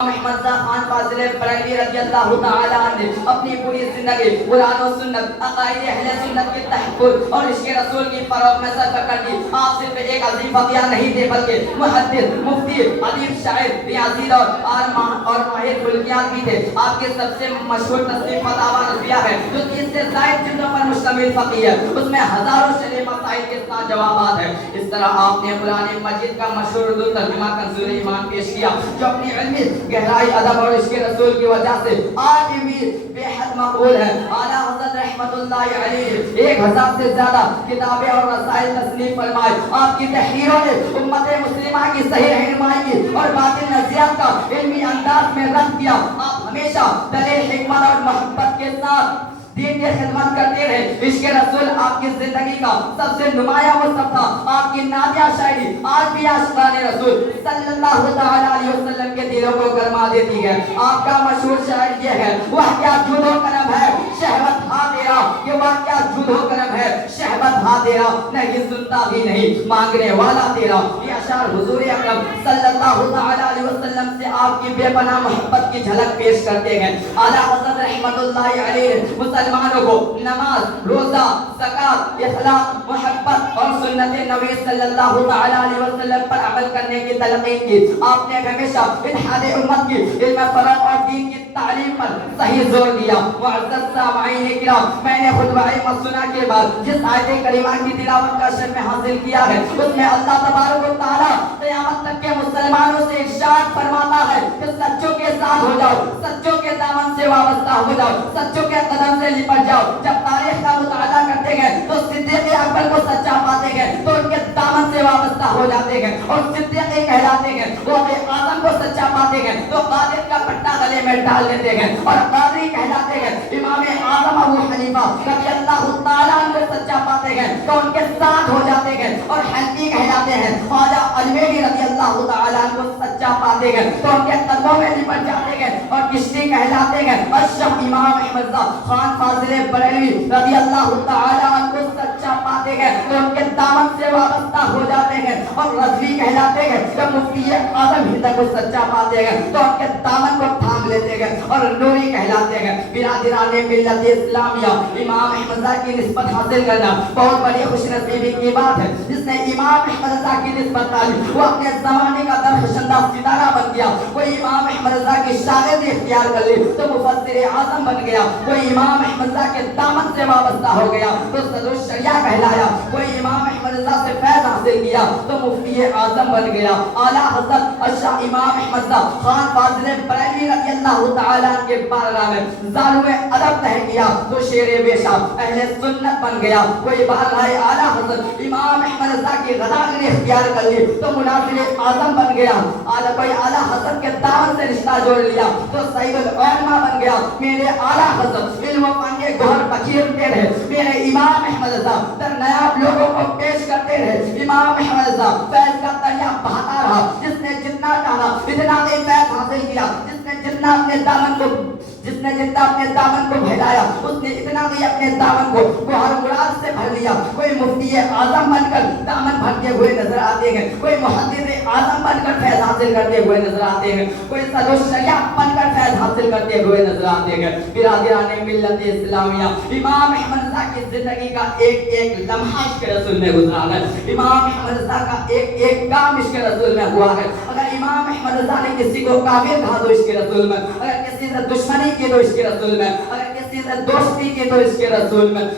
حمزہ خان فاضل بریلوی رضی اللہ تعالی عنہ نے اپنی پوری زندگی قرآن و سنت، عقائد اہل سنت کے تحفظ اور عشق رسول کی فروغ میں صرف کر دی۔ آپ صرف ایک عظیم فقیہ نہیں تھے بلکہ محدث، مفتی، ادیب، شاعر، ریاضی اور ماہر فلکیات بھی تھے۔ آپ کے سب سے مشہور تصنیف فتاوی رضویہ ہے جو 30 سے زائد جلدوں پر مشتمل فقہ ہے، اس میں ہزاروں شرعی مسائل کے ساتھ جوابات ہیں۔ اس طرح آپ نے قرآن مجید کا مشہور اردو ترجمہ کنز ایمان پیش کیا جو اپنی علمی گہرائی، ادب اور عشق رسول کی وجہ سے آج بھی بے حد مقبول ہے۔ اعلیٰ حضرت رحمت اللہ علیہ 1000 سے زیادہ کتابیں اور رسائل تصنیف فرمائے۔ آپ کی تحریروں نے امت مسلمہ کی صحیح رہنمائی کی اور باطل نظریات کا علمی انداز میں رد کیا۔ آپ ہمیشہ دلیل، حکمت اور محبت کے ساتھ دین کی خدمت کرتے رہے۔ عشق رسول آپ کی زندگی کا سب سے نمایاں مصحف تھا۔ آپ کی نادیہ شاعری آج بھی عاشقان رسول صلی اللہ تعالی علیہ وسلم کے دلوں کو گرما دیتی ہے۔ آپ کا مشہور شاعر یہ ہے، وہ کیا جود و کرم ہے شہوت ہاں تیرا، کہ وہ کیا جود و کرم ہے شہوت ہاں تیرا، نہیں سنتا بھی نہیں مانگنے والا تیرا۔ یہ اشعار حضور اکرم صلی اللہ تعالی علیہ وسلم سے آپ کی بے پناہ محبت کی جھلک پیش کرتے ہیں۔ اعلیٰ حضرت رحمت اللہ علیہ مسلمانوں کو نماز، روزہ، زکات، اخلاق، محبت اور سنت نبی صلی اللہ تعالی علیہ وسلم پر عمل کرنے کی تلقین کی۔ آپ نے ہمیشہ اتحاد امت کی، علم فرق اور دین کی تعلیم پر صحیح زور دیا۔ معزز سامعین کرام، میں نے خطبہ مسنہ کے بعد جس آیت کریمہ کی تلاوت کا شرف حاصل کیا ہے اس میں اللہ تبارک و تعالی قیامت تک کے مسلمانوں سے ارشاد فرماتا ہے کہ سچوں کے ساتھ ہو جاؤ، سچوں کے دامن سے وابستہ ہو جاؤ، سچوں کے قدم سے لپٹ جاؤ۔ جب تاریخ کا مطالعہ کرتے ہیں تو صدیق اکبر کو سچا پاتے ہیں تو ان کے دامن سے وابستہ ہو جاتے ہیں اور صدیق کہلاتے ہیں۔ غوث اعظم کو سچا پاتے ہیں تو قادر کا پٹا گلے میں ڈال لیتے ہیں اور قادری کہلاتے ہیں۔ امام اعظم ابو حنیفہ رضی اللہ تعالیٰ عنہ کو سچا پاتے ہیں تو ان کے ساتھ ہو جاتے ہیں اور حنفی کہلاتے ہیں۔ خواجہ الویلی رضی اللہ تعالیٰ عنہ کو سچا پاتے ہیں تو ان کے قدموں میں لپٹ جاتے ہیں اور کشتی کہلاتے ہیں۔ اشرف امام احمد خان فاضل بریلوی رضی اللہ تعالیٰ عنہ کو سچا پاتے ہیں تو ان کے دامن سے وابستہ ہو جاتے ہیں اور رضوی کہلاتے ہیں۔ جب مفتی اعظم ہند کو سچا پاتے ہیں تو ان کے دامن کو تھام لیتے ہیں اور نوری کہلاتے ہیں۔ برادران ملت اسلامیہ، امام احمد کی نسبت حاصل کرنا بہت بڑی خوش نصیبی کی بات ہے۔ جس نے امام احمد کی نسبت ڈالی وہ اپنے زمانے کا درخشندہ ستارہ بن گیا۔ کوئی امام احمد کی شاگردی اختیار کر لی تو مفسر اعظم بن گیا۔ کوئی امام احمد کے دامن سے وابستہ ہو گیا تو صدر الشریعہ کہلایا۔ کوئی امام احمد سے فیض حاصل کیا تو مفتی اعظم بن گیا۔ اعلیٰ حضرت الشاہ امام احمد خان فاضل بریلوی رضی اللہ تعالیٰ عنہ کے بارگاہ میں ظالم ادب طے کیا تو شیر بیشا اہل سنت بن گیا۔ کوئی بارگاہ اعلیٰ حضرت امام احمد کی غداگری اختیار کر لی تو مناظر اعظم بن گیا۔ کوئی اعلیٰ حضرت کے دامن سے رشتہ جوڑ لیا تو سید العلماء بن گیا۔ میرے اعلیٰ حضرت علم و فن کے گوہر بکھیرتے رہے۔ میرے امام احمد در نیاب لوگوں کو پیش کرتے رہے۔ امام احمد فیض کا دریا بہاتا رہا۔ جس نے جتنا چاہا اتنا ہی فیض حاصل کیا۔ جس نے جتنا اپنے دامن کو پھیلایا اس نے اتنا ہی اپنے دامن کو گوہر مراد سے بھر لیا۔ کوئی مفتی اعظم بن کر دامن بھرتے ہوئے نظر آتے ہیں، کوئی محدث اعظم بن کر فیض حاصل کرتے ہوئے نظر آتے ہیں، کوئی صدر الشریعہ بن کر فیض حاصل کرتے ہوئے نظر آتے ہیں۔ برادران ملت اسلامیہ، امام احمد کی زندگی کا ایک ایک لمحہ عشق رسول میں گزرا ہے۔ امام احمد کا ایک ایک کام عشق رسول میں ہوا ہے۔ اگر امام احمد نے کسی کو کافر کہا تو عشق رسول میں، اگر کسی سے دشمنی کی تو عشق رسول میں، اگر کسی سے دوستی کی تو عشق رسول میں،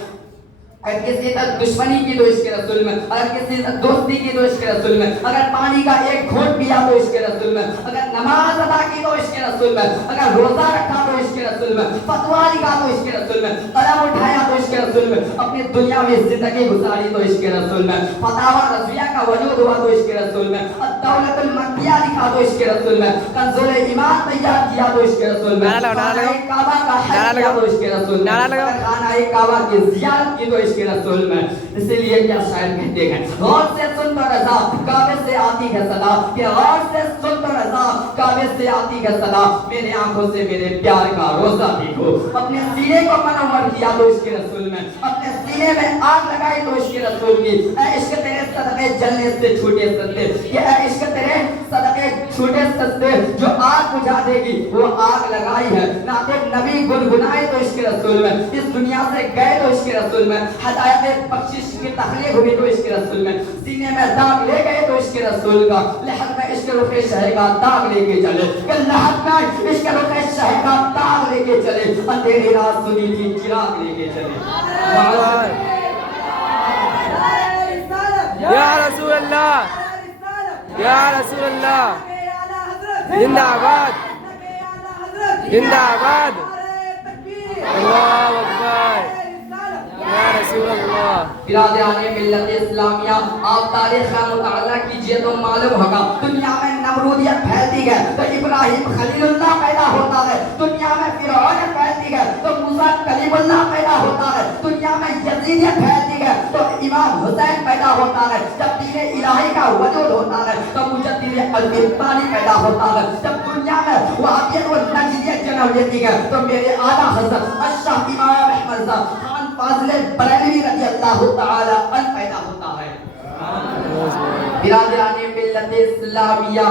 اگر کسی سے دشمنی کی تو عشق رسول میں، اگر کسی سے دوستی کی تو عشق رسول میں، اگر پانی کا ایک گھونٹ پیا تو عشق رسول میں، اگر نماز ادا کی تو عشق رسول میں، اگر روزہ رکھا تو عشق رسول میں، فتویٰ لکھا تو عشق رسول میں، قلم اٹھایا تو عشق رسول میں، اپنی دنیا میں زندگی گزاری تو عشق رسول میں، فتاوی رضویہ کا وجود ہوا تو عشق رسول میں، الدولۃ المکیہ لکھا تو عشق رسول میں، کنز ایمان تیار کیا تو عشق رسول میں، خانہ کعبہ کا حج کیا تو عشق رسول میں، خانہ کعبہ کی زیارت کی تو عشق رسول میں۔ اسی لیے کیا شاعر کہتے ہیں، غور سے سن تو رضا کعبے سے آتی ہے صدا، کہ غور سے سن تو رضا کعبے سے آتی ہے صدا، میرے آنکھوں سے میرے پیارے رمضان کا روزہ دیکھو، اپنے سینے کو منور کیا تو عشق رسول میں، اپنے سینے میں آگ لگائی تو عشق رسول کی. اے عشق تیرے صدقے جلنے سے چھوٹے سستے، یہ اے عشق تیرے صدقے چھوٹے سستے جو آگ بجھا دے گی وہ آگ لگائی ہے. نعت نبی گنگنائے تو عشق رسول میں، اس دنیا سے گئے تو عشق رسول میں، ہدایت بخشش کی تخلیق ہوئی تو عشق رسول میں، سینے میں داغ لے گئے تو عشق رسول کا. لحد میں عشق رخ شہ کا داغ لے کے چلے، کہ لحد میں عشق رخ شہ کا داغ لے کے چلے، اندھیری رات سنی تھی چراغ لے کے چلے. یا رسول اللہ، یا رسول اللہ، زندہ آباد، زندہ آباد، اللہ اکبر، یا رسول اللہ. برادران ملت اسلامیہ، آپ تاریخ کا مطالعہ کیجئے تو معلوم ہوگا دنیا میں نمرودیت پھیلتی ہے تو ابراہیم خلیل اللہ پیدا ہوتا ہے، دنیا میں فرعون پھیلتی ہے تو موسیٰ کلیم اللہ پیدا ہوتا ہے، دنیا میں یزیدیت پھیلتی ہے تو امام حسین پیدا ہوتا ہے، جب دین الہی کا وجود ہوتا ہے تو مجدد البانی پیدا ہوتا ہے، جب دنیا میں وہابیت و نجدیت جنم لیتی ہے تو میرے اعلیٰ حضرت الشاہ امام احمد خان فاضل بریلوی رضی اللہ تعالی عنہ پیدا ہوتا ہے. برادران ملت اسلامیہ،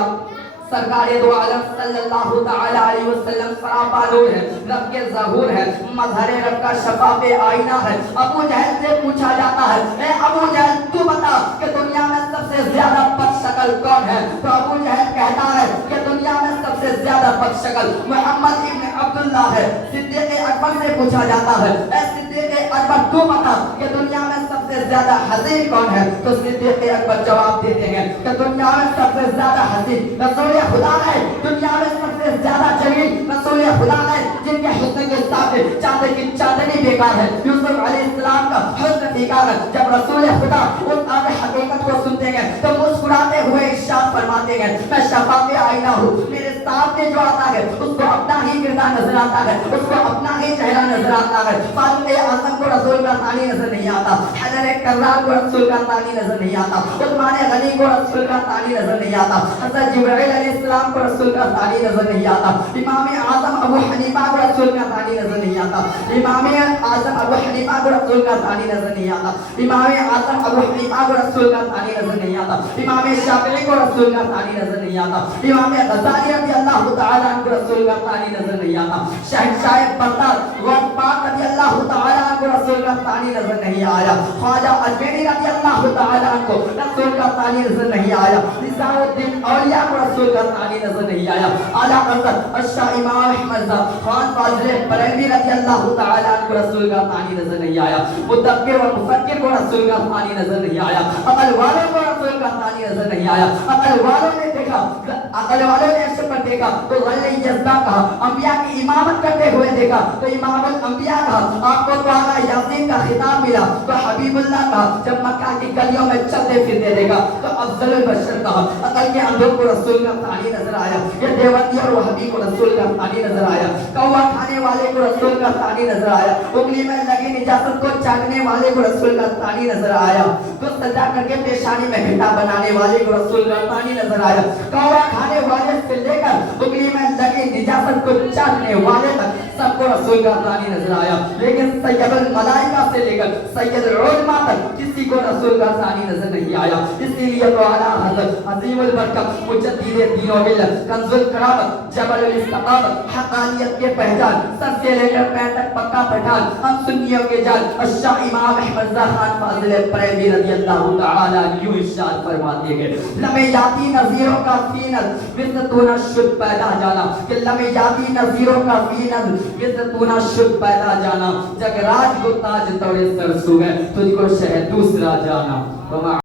سرکار دو عالم صلی اللہ تعالی علیہ وسلم سراپا نور ہے، رب کے ظہور ہے، مظہر رب کا شفاف آئینہ ہے. ابو جہل سے پوچھا جاتا ہے، اے ابو جہل تو بتا کہ دنیا میں سب سے زیادہ بد شکل کون ہے؟ تو ابو جہل کہتا ہے کہ دنیا میں سب سے زیادہ بد شکل محمد ابن عبداللہ ہے. صدیق اکبر سے پوچھا جاتا ہے، اے صدیق اکبر تو بتا کہ دنیا میں سب سے زیادہ حسین کون ہے؟ تو صدیق اکبر جواب دیتے ہیں کہ دنیا میں سب سے زیادہ حسین رسول خدا ہے، دنیا میں سب سے زیادہ جمیل رسول خدا ہے، جن کے حسن کے ساتھ چاند کی چاندنی بیکار ہے. یوسف علیہ السلام کا حسن بیکار ہے. جب رسول خدا اس آب حقیقت کو سنتے ہیں تو مسکراتے ہوئے ارشاد فرماتے ہیں، میں شفاف آئینہ ہوں، میرے سامنے جو آتا ہے اس کو اپنا ہی کردار نظر آتا ہے، اس کو اپنا ہی چہرہ نظر آتا ہے. فاروق اعظم کو رسول کا ثانی نظر نہیں آتا، حیدر کرار کو رسول کا ثانی نظر نہیں آتا، عثمان غنی کو رسول کا ثانی نظر نہیں آتا، حضرت جبرائیل علیہ السلام کو رسول کا ثانی نظر نہیں آتا، امام اعظم ابو حنیفہ کو رسول کا ثانی نظر نہیں آتا، امام اعظم ابو حنیفہ کو رسول کا ثانی نظر نہیں آتا، امام اعظم ابو حنیفہ کو رسول کا ثانی نظر نہیں آتا، امام شافعی کو رسول کا ثانی نظر نہیں آتا، امام غزالی رضی اللہ تعالی عنہ کو رسول کا ثانی نظر نہیں آتا، شہنشاہ بغداد غوث پاک رضی اللہ تعالی عنہ کو رسول کا ثانی نظر نہیں آیا، خواجہ اجمیری رضی اللہ تعالی عنہ کو رسول کا ثانی نظر نہیں آیا، نظام الدین اولیاء کو رسول کا ثانی نظر نہیں آیا، اعلیٰ حضرت الشاہ امام احمد خان فاضل بریلوی رضی اللہ تعالی عنہ کو رسول کا ثانی نظر نہیں آیا، مدبر و مفکر کو رسول کا ثانی نظر نہیں آیا، عقل والوں کو رسول کا ثانی نظر نہیں آیا. عقل والوں نے دیکھا، عقل والوں نے اس پر دیکھا تو غلی یزدہ کہا، انبیاء کی امامت کرتے ہوئے دیکھا تو امام الانبیاء کہا. آپ کو تو آقا یاسین کا خطاب ملا تو حبیب اللہ کہا. جب مکہ کی گلیوں میں چلتے پھرتے دیکھا تو افضل البشر کہا. عقل کے اندھوں کو رسول کا ثانی نظر آیا، یہ دیوبندی اور وہابی کو رسول کا ثانی نظر آیا، کوا کھانے والے کو رسول کا ثانی نظر آیا، انگلی میں لگی نجاست کو چاٹنے والے کو رسول کا ثانی نظر آیا، تو سجا کر کے پیشانی میں گھٹا بنانے والے کو رسول کا ثانی نظر آیا، کوا کھانے والے سے لے کر انگلی میں لگی نجاست کو چاٹنے والے تک سب کو رسول کا ثانی نظر آیا. لیکن سید الملائکہ سے لے کر سید العلماء تک کسی کو رسول کا ثانی نظر نہیں آیا. اسی لیے تو اعلیٰ حضرت عظیم البرکت مجدد دین و ملت کنز الکرامت جبل الاستقامت حقانیت کے پہچان سر سے لے کر پیر تک پکا پٹھان ہم سنیوں کے جان الشاہ امام احمد خان فاضل بریلوی رضی اللہ تعالی یوں ارشاد فرماتے ہیں، لمیاتی نظیروں کا فینت وزتونا شد پیدا جانا، کہ لمیاتی نظیروں کا فینت وزتونا شد پیدا جانا، جگ راج کو تاج توڑے سر سو ہے تجھ کو شہ دوسرا جانا.